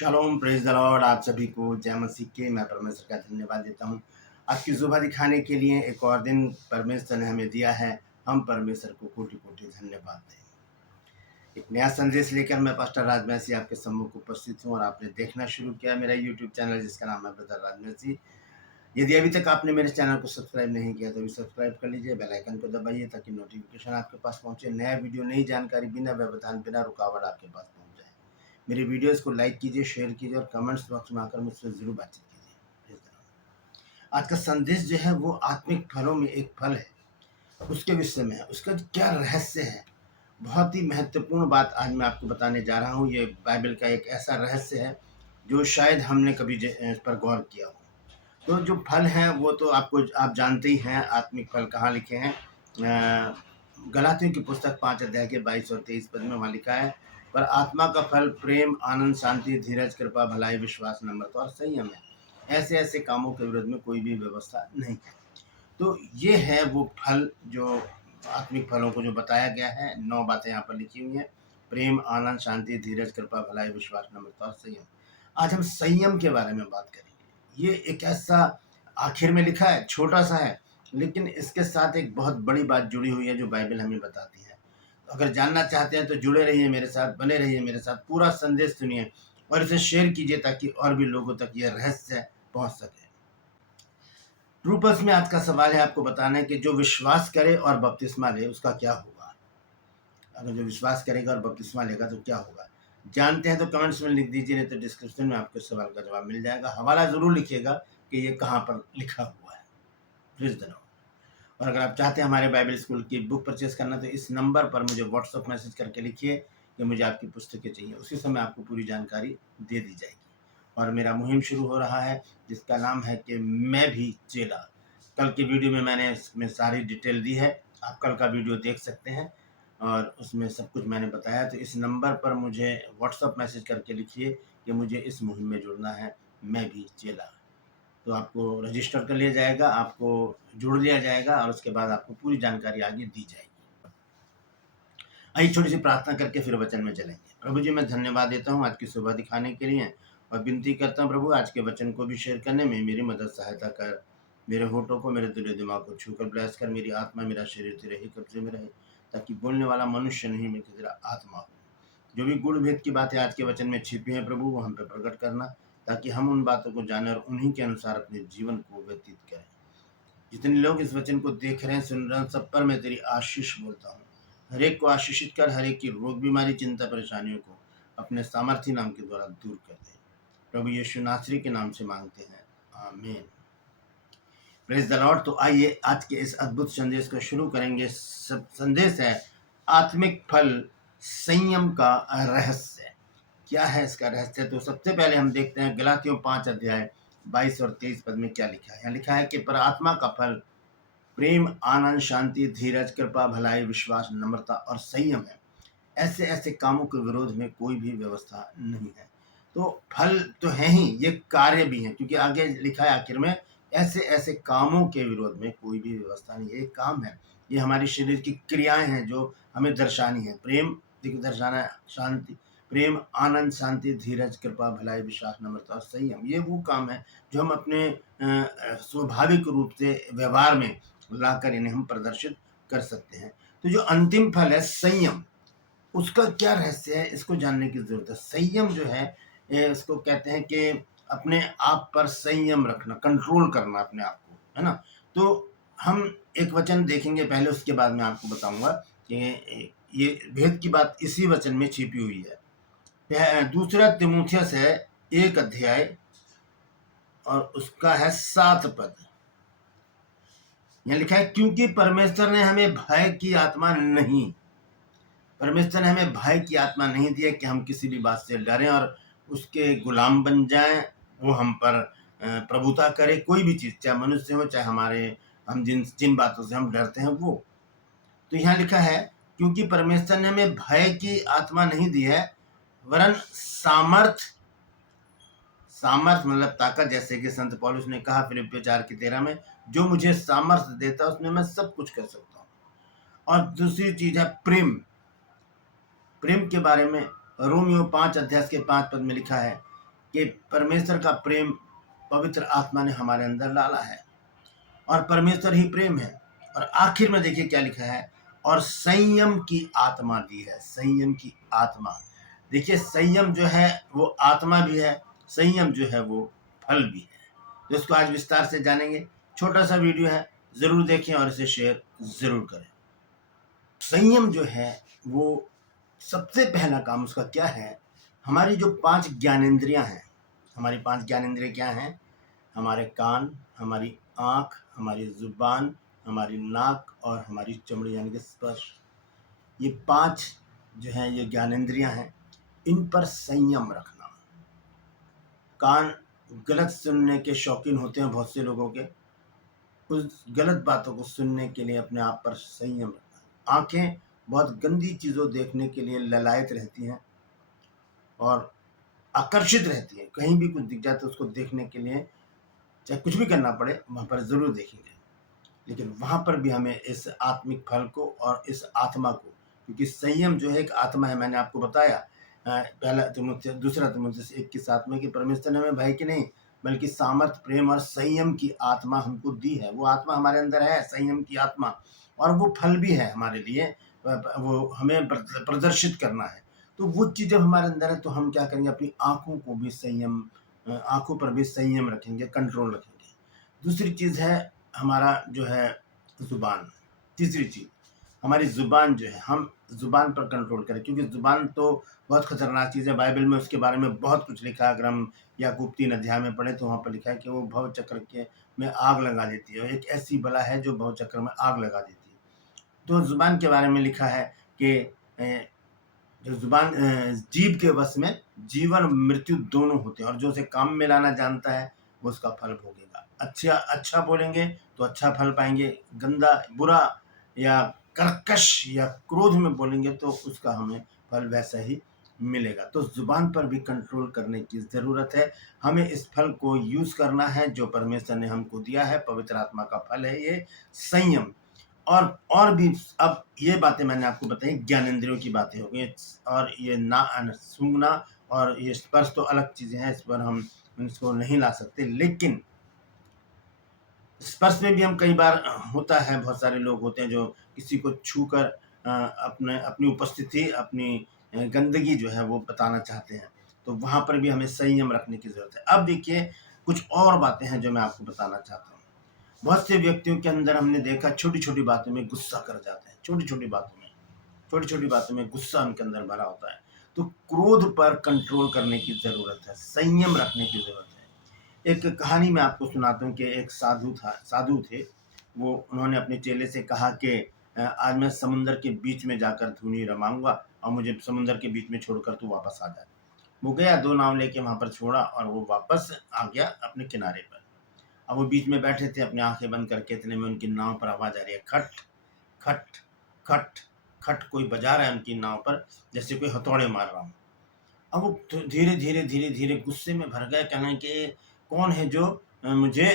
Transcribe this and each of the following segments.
Shalom, praise the Lord. आप सभी को जय मसीह के। मैं परमेश्वर का धन्यवाद देता हूँ आज की सुबह दिखाने के लिए। एक और दिन परमेश्वर ने हमें दिया है, हम परमेश्वर को कोटि कोटि धन्यवाद दें। एक नया संदेश लेकर मैं पास्टर राजवंशी आपके सम्मुख उपस्थित हूँ और आपने देखना शुरू किया मेरा यूट्यूब चैनल जिसका नाम है ब्रदर राजवंशी। यदि अभी तक आपने मेरे चैनल को सब्सक्राइब नहीं किया तो अभी सब्सक्राइब कर लीजिए, बेल आइकन को दबाइए ताकि नोटिफिकेशन आपके पास पहुँचे। नया वीडियो, नई जानकारी बिना व्यवधान बिना रुकावट आपके पास पहुँच जाए। मेरी वीडियोस को लाइक कीजिए, शेयर कीजिए और कमेंट्स बॉक्स में आकर मुझसे ज़रूर बातचीत कीजिए। आज का संदेश जो है वो आत्मिक फलों में एक फल है, उसके विषय में है। उसका क्या रहस्य है, बहुत ही महत्वपूर्ण बात आज मैं आपको बताने जा रहा हूँ। ये बाइबल का एक ऐसा रहस्य है जो शायद हमने कभी इस पर गौर किया हो। तो जो फल हैं वो तो आप जानते ही हैं। आत्मिक फल कहाँ लिखे हैं? गलातियों की पुस्तक 5 अध्याय के 22 और 23 पद में वहाँ लिखा है, पर आत्मा का फल प्रेम, आनंद, शांति, धीरज, कृपा, भलाई, विश्वास, नम्रता और संयम है। ऐसे ऐसे कामों के विरोध में कोई भी व्यवस्था नहीं है। तो ये है वो फल जो आत्मिक फलों को जो बताया गया है। 9 बातें यहाँ पर लिखी हुई हैं: प्रेम, आनंद, शांति, धीरज, कृपा, भलाई, विश्वास, नम्रता और संयम। आज हम संयम के बारे में बात करेंगे। ये एक ऐसा, आखिर में लिखा है, छोटा सा है, लेकिन इसके साथ एक बहुत बड़ी बात जुड़ी हुई है जो बाइबल हमें बताती है। अगर जानना चाहते हैं तो जुड़े रहिए मेरे साथ, बने रहिए मेरे साथ, पूरा संदेश सुनिए और इसे शेयर कीजिए ताकि और भी लोगों तक यह रहस्य पहुंच सके। ट्रूपर्स में आज का सवाल है आपको बताना है कि जो विश्वास करे और बपतिस्मा ले उसका क्या होगा। अगर जो विश्वास करेगा और बपतिस्मा लेगा तो क्या होगा? जानते हैं तो कमेंट्स में लिख दीजिए, नहीं तो डिस्क्रिप्शन में आपको सवाल का जवाब मिल जाएगा। हवाला जरूर लिखिएगा कि ये कहाँ पर लिखा हुआ है। Please the Lord. और अगर आप चाहते हैं हमारे बाइबल स्कूल की बुक परचेस करना तो इस नंबर पर मुझे व्हाट्सअप मैसेज करके लिखिए कि मुझे आपकी पुस्तकें चाहिए। उसी समय आपको पूरी जानकारी दे दी जाएगी। और मेरा मुहिम शुरू हो रहा है जिसका नाम है कि मैं भी चेला। कल की वीडियो में मैंने इसमें सारी डिटेल दी है, आप कल का वीडियो देख सकते हैं और उसमें सब कुछ मैंने बताया। तो इस नंबर पर मुझे व्हाट्सअप मैसेज करके लिखिए कि मुझे इस मुहिम में जुड़ना है, मैं भी चेला। तो आपको रजिस्टर कर लिया जाएगा, आपको जुड़ लिया जाएगा और उसके बाद आपको पूरी जानकारी आगे दी जाएगी। आइए छोटी सी प्रार्थना करके फिर वचन में चलेंगे। प्रभु जी, मैं धन्यवाद देता हूँ आज की सुबह दिखाने के लिए और विनती करता हूँ प्रभु, आज के वचन को भी शेयर करने में मेरी मदद सहायता कर। मेरे होठों को, मेरे दिल दिमाग को छूकर ब्लेस कर। मेरी आत्मा, मेरा शरीर तेरे ही कब्जे में रहे, ताकि बोलने वाला मनुष्य नहीं बल्कि तेरा आत्मा हो। जो भी गुण भेद की बातें आज के वचन में छिपी हैं प्रभु, वो हम पे प्रकट करना, ताकि हम उन बातों को जाने और उन्हीं के अनुसार अपने जीवन को व्यतीत करें। जितने लोग इस वचन को देख रहे हैं, सुन रहे हैं, सब पर मैं तेरी आशीष बोलता हूँ। हर एक को आशीषित कर, हर एक की रोग, बीमारी, चिंता, परेशानियों को अपने सामर्थ्य नाम के द्वारा दूर कर दे। प्रभु यीशु नासरी के नाम से मांगते हैं, आमीन। Praise the Lord. तो आइए आज के इस अद्भुत संदेश को शुरू करेंगे। सब संदेश है आत्मिक फल, संयम का रहस्य। क्या है इसका रहस्य? तो सबसे पहले हम देखते हैं गलातियों 5 अध्याय 22 और 23 पद में क्या लिखा है। यहाँ लिखा है कि पर आत्मा का फल प्रेम, आनंद, शांति, धीरज, कृपा, भलाई, विश्वास, नम्रता और संयम है। ऐसे ऐसे कामों के विरोध में कोई भी व्यवस्था नहीं है। तो फल तो है ही, ये कार्य भी हैं, क्योंकि आगे लिखा है आखिर में, ऐसे ऐसे कामों के विरोध में कोई भी व्यवस्था नहीं है। ये काम है, ये हमारी शरीर की क्रियाएं हैं जो हमें दर्शानी है। प्रेम दर्शाना है, शांति, प्रेम, आनंद, शांति, धीरज, कृपा, भलाई, विश्वास, नम्रता और संयम। ये वो काम है जो हम अपने स्वाभाविक रूप से व्यवहार में लाकर इन्हें हम प्रदर्शित कर सकते हैं। तो जो अंतिम फल है संयम, उसका क्या रहस्य है, इसको जानने की जरूरत है। संयम जो है, इसको कहते हैं कि अपने आप पर संयम रखना, कंट्रोल करना अपने आप को, है ना। तो हम एक वचन देखेंगे पहले, उसके बाद मैं आपको बताऊंगा कि ये भेद की बात इसी वचन में छिपी हुई है। दूसरा तीमुथियुस है 1 अध्याय और उसका है 7 पद। यहाँ लिखा है, क्योंकि परमेश्वर ने हमें भय की आत्मा नहीं, परमेश्वर ने हमें भय की आत्मा नहीं दी है कि हम किसी भी बात से डरें और उसके गुलाम बन जाएं। वो हम पर प्रभुता करे, कोई भी चीज़, चाहे मनुष्य हो चाहे हमारे, हम जिन बातों से हम डरते हैं वो। तो यहाँ लिखा है, क्योंकि परमेश्वर ने हमें भय की आत्मा नहीं दी है, वरन सामर्थ मतलब ताकत, जैसे कि संत पौलुस ने कहा फिलिप्पियों 4:13 में, जो मुझे सामर्थ्य देता है उसमें मैं सब कुछ कर सकता हूँ। और दूसरी चीज है प्रेम। प्रेम के बारे में रोमियो 5 अध्याय के 5 पद में लिखा है कि परमेश्वर का प्रेम पवित्र आत्मा ने हमारे अंदर डाला है और परमेश्वर ही प्रेम है। और आखिर में देखिए क्या लिखा है, और संयम की आत्मा दी है। संयम की आत्मा, देखिए संयम जो है वो आत्मा भी है, संयम जो है वो फल भी है। तो इसको आज विस्तार से जानेंगे। छोटा सा वीडियो है, जरूर देखें और इसे शेयर जरूर करें। संयम जो है वो सबसे पहला काम उसका क्या है, हमारी जो 5 ज्ञानेंद्रियां हैं, हमारी 5 ज्ञानेंद्रियां क्या हैं, हमारे कान, हमारी आँख, हमारी जुबान, हमारी नाक और हमारी चमड़ी यानी कि स्पर्श, ये 5 जो हैं ये ज्ञानेंद्रियां हैं। इन पर संयम रखना। कान गलत सुनने के शौकीन होते हैं बहुत से लोगों के, उस गलत बातों को सुनने के लिए अपने आप पर संयम रखना। आँखें बहुत गंदी चीज़ों देखने के लिए ललायत रहती हैं और आकर्षित रहती हैं। कहीं भी कुछ दिख जाए तो उसको देखने के लिए चाहे कुछ भी करना पड़े वहाँ पर ज़रूर देखेंगे। लेकिन वहाँ पर भी हमें इस आत्मिक फल को और इस आत्मा को, क्योंकि संयम जो है एक आत्मा है, मैंने आपको बताया पहला तीमुथियुस, दूसरा तीमुथियुस 1:7 में कि परमेश्वर ने हमें भय की नहीं बल्कि सामर्थ, प्रेम और संयम की आत्मा हमको दी है। वो आत्मा हमारे अंदर है, संयम की आत्मा, और वो फल भी है हमारे लिए, वो हमें प्रदर्शित करना है। तो वो चीज़ जब हमारे अंदर है तो हम क्या करेंगे, अपनी आँखों को भी संयम, आँखों पर भी संयम रखेंगे, कंट्रोल रखेंगे। दूसरी चीज़ है हमारा जो है ज़ुबान। तीसरी चीज़ हमारी ज़ुबान जो है, हम ज़ुबान पर कंट्रोल करें, क्योंकि ज़ुबान तो बहुत खतरनाक चीज़ है। बाइबल में उसके बारे में बहुत कुछ लिखा है। अगर हम याकूब 3 अध्याय में पढ़ें तो वहाँ पर लिखा है कि वो भव चक्र के में आग लगा देती है। एक ऐसी बला है जो भव चक्र में आग लगा देती है। तो ज़ुबान के बारे में लिखा है कि जो ज़ुबान जीभ के वश में जीवन और मृत्यु दोनों होते हैं, और जो उसे काम में लाना जानता है वो उसका फल भोगेगा। अच्छा बोलेंगे तो अच्छा फल पाएंगे, गंदा, बुरा या कर्कश या क्रोध में बोलेंगे तो उसका हमें फल वैसा ही मिलेगा। तो ज़ुबान पर भी कंट्रोल करने की ज़रूरत है। हमें इस फल को यूज़ करना है जो परमेश्वर ने हमको दिया है, पवित्र आत्मा का फल है ये संयम। और भी, अब ये बातें मैंने आपको बताई, ज्ञानेंद्रियों की बातें हो गई, और ये सूंघना और ये स्पर्श तो अलग चीज़ें हैं, इस पर हम इसको नहीं ला सकते। लेकिन स्पर्श में भी हम कई बार होता है, बहुत सारे लोग होते हैं जो किसी को छूकर अपनी उपस्थिति, अपनी गंदगी जो है वो बताना चाहते हैं। तो वहाँ पर भी हमें संयम रखने की ज़रूरत है। अब देखिए कुछ और बातें हैं जो मैं आपको बताना चाहता हूँ। बहुत से व्यक्तियों के अंदर हमने देखा छोटी-छोटी बातों में गुस्सा कर जाते हैं। छोटी-छोटी बातों में गुस्सा उनके अंदर भरा होता है। तो क्रोध पर कंट्रोल करने की ज़रूरत है, संयम रखने की ज़रूरत है। एक कहानी मैं आपको सुनाता हूँ कि एक साधु थे। वो उन्होंने अपने चेले से कहा कि आज मैं समुद्र के बीच में जाकर धूनी रमाऊँगा और मुझे समुद्र के बीच में छोड़कर तू वापस आ जा। वो गया, 2 नाव लेके वहाँ पर छोड़ा और वो वापस आ गया अपने किनारे पर। अब वो बीच में बैठे थे अपनी आंखें बंद करके, इतने में उनकी नाव पर आवाज़ आ रही है, खट खट खट खट, कोई बजा रहा है उनकी नाव पर जैसे कोई हथौड़े मार रहा हो। अब वो धीरे धीरे गुस्से में भर गए, कहने कि कौन है जो मुझे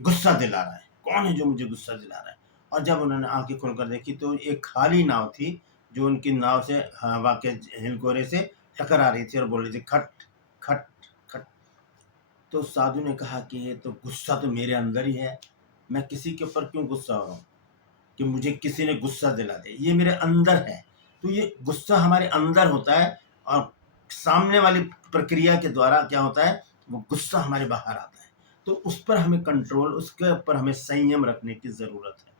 गुस्सा दिला रहा है, कौन है जो मुझे गुस्सा दिला रहा है। और जब उन्होंने आंखें खोलकर देखी तो एक खाली नाव थी जो उनकी नाव से हवा के हिलकोरे से टकरा रही थी और बोल रही थी खट खट खट। तो साधु ने कहा कि ये तो गुस्सा तो मेरे अंदर ही है, मैं किसी के ऊपर क्यों गुस्सा हो रहा हूँ कि मुझे किसी ने गुस्सा दिला दे, ये मेरे अंदर है। तो ये गुस्सा हमारे अंदर होता है और सामने वाली प्रक्रिया के द्वारा क्या होता है, वो गुस्सा हमारे बाहर आता है। तो उस पर हमें कंट्रोल, उसके ऊपर हमें संयम रखने की ज़रूरत है,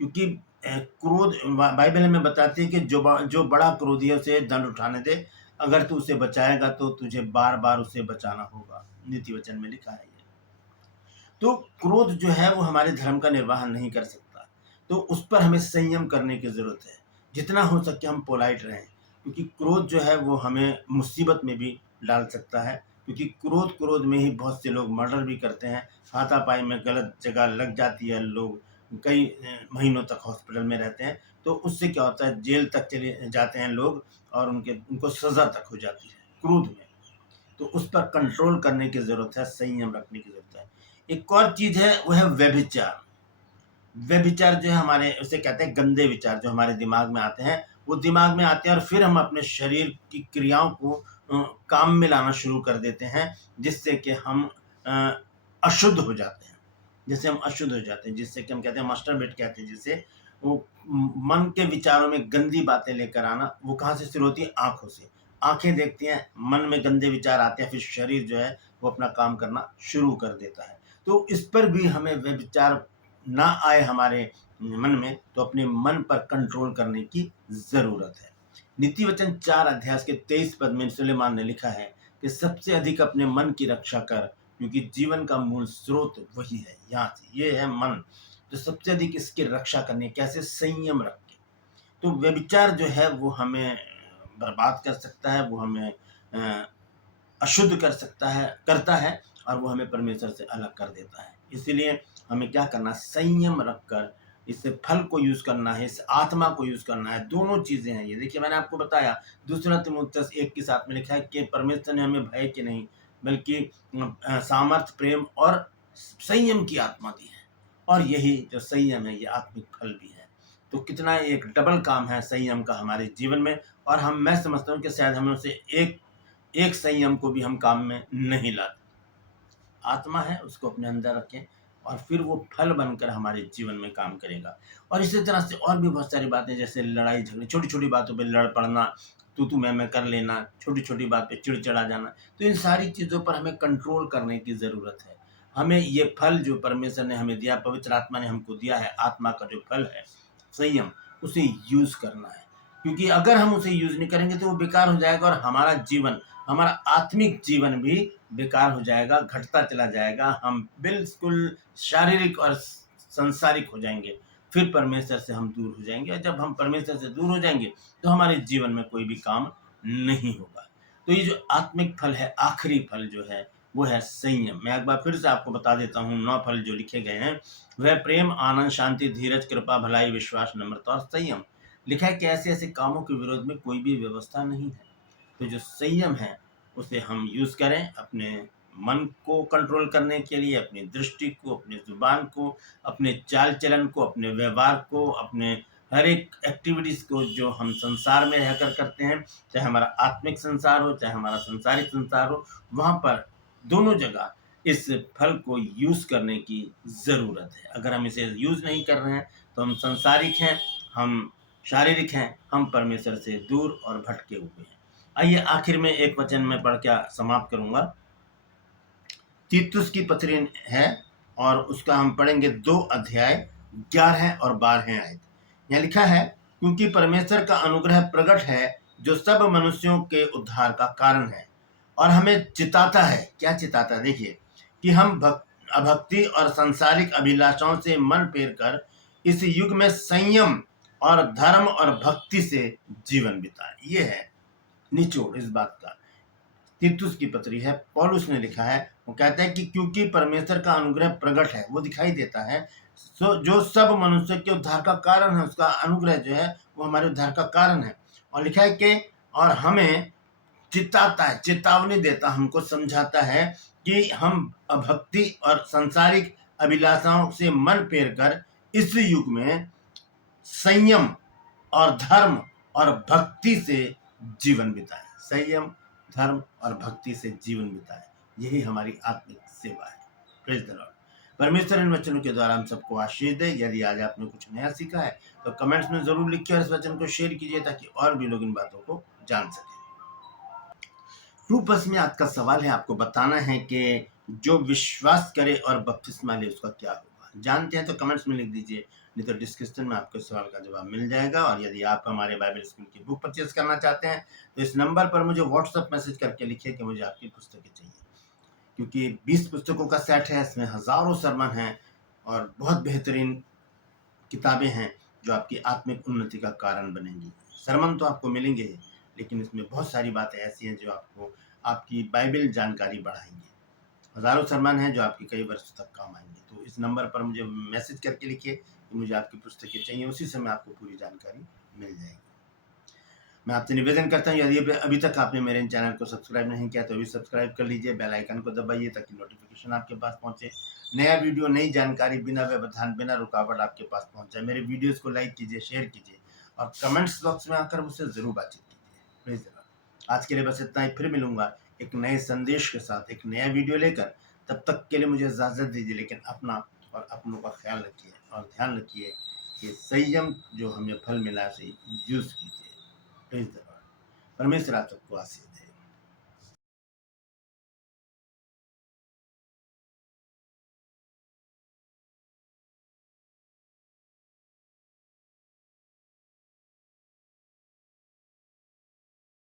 क्योंकि क्रोध, बाइबल में बताती है कि जो बड़ा क्रोधी है उसे दंड उठाने दे, अगर तू उसे बचाएगा तो तुझे बार बार उसे बचाना होगा, नीति वचन में लिखा है ये। तो क्रोध जो है वो हमारे धर्म का निर्वाह नहीं कर सकता, तो उस पर हमें संयम करने की ज़रूरत है। जितना हो सके हम पोलाइट रहें, क्योंकि क्रोध जो है वो हमें मुसीबत में भी डाल सकता है, क्योंकि क्रोध में ही बहुत से लोग मर्डर भी करते हैं, हाथापाई में गलत जगह लग जाती है, लोग कई महीनों तक हॉस्पिटल में रहते हैं। तो उससे क्या होता है, जेल तक चले जाते हैं लोग और उनको सज़ा तक हो जाती है क्रोध में। तो उस पर कंट्रोल करने की ज़रूरत है, संयम रखने की ज़रूरत है। एक और चीज़ है वो है व्यभिचार। व्यभिचार जो है हमारे, उसे कहते हैं गंदे विचार जो हमारे दिमाग में आते हैं, वो दिमाग में आते हैं और फिर हम अपने शरीर की क्रियाओं को काम में लाना शुरू कर देते हैं, जिससे कि हम अशुद्ध हो जाते हैं। जिससे हम अशुद्ध हो जाते हैं, जिससे कि हम कहते हैं मास्टरबेट कहते हैं, जिसे वो मन के विचारों में गंदी बातें लेकर आना। वो कहाँ से शुरू होती है? आँखों से। आँखें देखती हैं, मन में गंदे विचार आते हैं, फिर शरीर जो है वो अपना काम करना शुरू कर देता है। तो इस पर भी हमें वे विचार ना आए हमारे मन में, तो अपने मन पर कंट्रोल करने की ज़रूरत है। नीति वचन 4 अध्याय के 23 पद में सुलेमान ने लिखा है कि सबसे अधिक अपने मन की रक्षा कर, क्योंकि जीवन का मूल स्रोत वही है। यहाँ से ये है मन, तो सबसे अधिक इसकी रक्षा करनी है। कैसे? संयम रख के। तो व्यभिचार जो है वो हमें बर्बाद कर सकता है, वो हमें अशुद्ध कर सकता है, करता है, और वो हमें परमेश्वर से अलग कर देता है। इसीलिए हमें क्या करना? संयम रखकर इस फल को यूज करना है, इस आत्मा को यूज करना है। दोनों चीजें हैं ये। देखिए, मैंने आपको बताया, दूसरा तीमुथियुस 1 के 7 में लिखा है कि परमेश्वर ने हमें भय की नहीं, बल्कि सामर्थ, प्रेम और संयम की आत्मा दी है। और यही जो संयम है, ये आत्मिक फल भी है। तो कितना एक डबल काम है संयम का हमारे जीवन में। और मैं समझता हूँ कि शायद हमें उसे एक संयम को भी हम काम में नहीं लाते। आत्मा है, उसको अपने अंदर रखें, और फिर वो फल बनकर हमारे जीवन में काम करेगा। और इसी तरह से और भी बहुत सारी बातें, जैसे लड़ाई झगड़े, छोटी छोटी बातों पे लड़ पड़ना, तू मैं कर लेना, छोटी छोटी बात पे चिड़चिड़ा जाना, तो इन सारी चीज़ों पर हमें कंट्रोल करने की ज़रूरत है। हमें ये फल जो परमेश्वर ने हमें दिया, पवित्र आत्मा ने हमको दिया है, आत्मा का जो फल है संयम, उसे यूज़ करना है। क्योंकि अगर हम उसे यूज़ नहीं करेंगे तो वो बेकार हो जाएगा, और हमारा जीवन, हमारा आत्मिक जीवन भी बेकार हो जाएगा, घटता चला जाएगा। हम बिल्कुल शारीरिक और सांसारिक हो जाएंगे, फिर परमेश्वर से हम दूर हो जाएंगे। और जब हम परमेश्वर से दूर हो जाएंगे तो हमारे जीवन में कोई भी काम नहीं होगा। तो ये जो आत्मिक फल है, आखिरी फल जो है वो है संयम। मैं एक बार फिर से आपको बता देता हूँ, 9 फल जो लिखे गए हैं वह प्रेम, आनंद, शांति, धीरज, कृपा, भलाई, विश्वास, नम्रता और संयम। लिखा है कि ऐसे ऐसे कामों के विरोध में कोई भी व्यवस्था नहीं है। तो जो संयम है उसे हम यूज़ करें अपने मन को कंट्रोल करने के लिए, अपनी दृष्टि को, अपनी ज़ुबान को, अपने चाल चलन को, अपने व्यवहार को, अपने हर एक एक्टिविटीज़ को जो हम संसार में रहकर करते हैं, चाहे हमारा आत्मिक संसार हो, चाहे हमारा संसारिक संसार हो, वहाँ पर दोनों जगह इस फल को यूज़ करने की ज़रूरत है। अगर हम इसे यूज़ नहीं कर रहे हैं तो हम संसारिक हैं, हम शारीरिक हैं, हम परमेश्वर से दूर और भटके हुए हैं। आइए आखिर में एक वचन में पढ़ के समाप्त करूंगा। तीतुस की पत्री है, और उसका हम पढ़ेंगे 2 अध्याय 11 और 12 आयत। यहाँ लिखा है, क्योंकि परमेश्वर का अनुग्रह प्रकट है जो सब मनुष्यों के उद्धार का कारण है, और हमें चिताता है। क्या चिताता? देखिए, कि हम अभक्ति और सांसारिक अभिलाषाओं से मन फेर कर इस युग में संयम और धर्म और भक्ति से जीवन बिताए। ये है निचोड़ इस बात का। तीतुस की पत्री है, पौलुस ने लिखा है, वो कहता है कि क्योंकि परमेश्वर का अनुग्रह प्रकट है, वो दिखाई देता है, जो सब मनुष्य के उद्धार का कारण है, उसका अनुग्रह जो है वो हमारे उद्धार का कारण है। और लिखा है कि और हमें चिताता है, चेतावनी देता, हमको समझाता है कि हम अभक्ति और सांसारिक अभिलाषाओं से मन फेर कर इस युग में संयम और धर्म और भक्ति से जीवन बिताए। संयम, धर्म और भक्ति से जीवन बिताए, यही हमारी आत्मिक सेवा है। Praise the Lord. परमेश्वर इन वचनों के द्वारा हम सबको आशीष दे। यदि आज आपने कुछ नया सीखा है तो कमेंट्स में जरूर लिखिए, और इस वचन को शेयर कीजिए ताकि और भी लोग इन बातों को जान सकें। रूपस में आज का सवाल है, आपको बताना है कि जो विश्वास करे और बपतिस्मा ले उसका क्या होगा। जानते हैं तो कमेंट्स में लिख दीजिए, नहीं तो डिस्क्रिप्शन में आपके सवाल का जवाब मिल जाएगा। और यदि आप हमारे बाइबल स्कूल की बुक परचेज करना चाहते हैं तो इस नंबर पर मुझे व्हाट्सएप मैसेज करके लिखिए कि मुझे आपकी पुस्तकें चाहिए, क्योंकि 20 पुस्तकों का सेट है, इसमें हज़ारों सरमन हैं और बहुत बेहतरीन किताबें हैं जो आपकी आत्मिक उन्नति का कारण बनेंगी। सरमन तो आपको मिलेंगे ही, लेकिन इसमें बहुत सारी बातें ऐसी हैं जो आपको आपकी बाइबल जानकारी बढ़ाएंगी। हज़ारों सरमन हैं जो आपके कई वर्ष तक काम आएंगे। तो इस नंबर पर मुझे मैसेज करके लिखिए कि मुझे आपकी पुस्तकें चाहिए, उसी समय आपको पूरी जानकारी मिल जाएगी। मैं आपसे निवेदन करता हूँ, यदि अभी तक आपने मेरे चैनल को सब्सक्राइब नहीं किया तो अभी सब्सक्राइब कर लीजिए, बेल आइकन को दबाइए ताकि नोटिफिकेशन आपके पास पहुँचे। नया वीडियो, नई जानकारी बिना व्यवधान, बिना रुकावट आपके पास पहुँच जाए। मेरे वीडियोज़ को लाइक कीजिए, शेयर कीजिए, और कमेंट्स बॉक्स में आकर मुझसे ज़रूर बातचीत कीजिए। प्लीज़। आज के लिए बस इतना ही, फिर मिलूंगा एक नए संदेश के साथ, एक नया वीडियो लेकर। तब तक के लिए मुझे इजाज़त दीजिए, लेकिन अपना और अपनों का ख्याल रखिए और ध्यान रखिए कि संयम जो हमें फल मिला है उसे यूज़ कीजिए। प्लीज़, परमेश्वर आप सबको आशीष दे।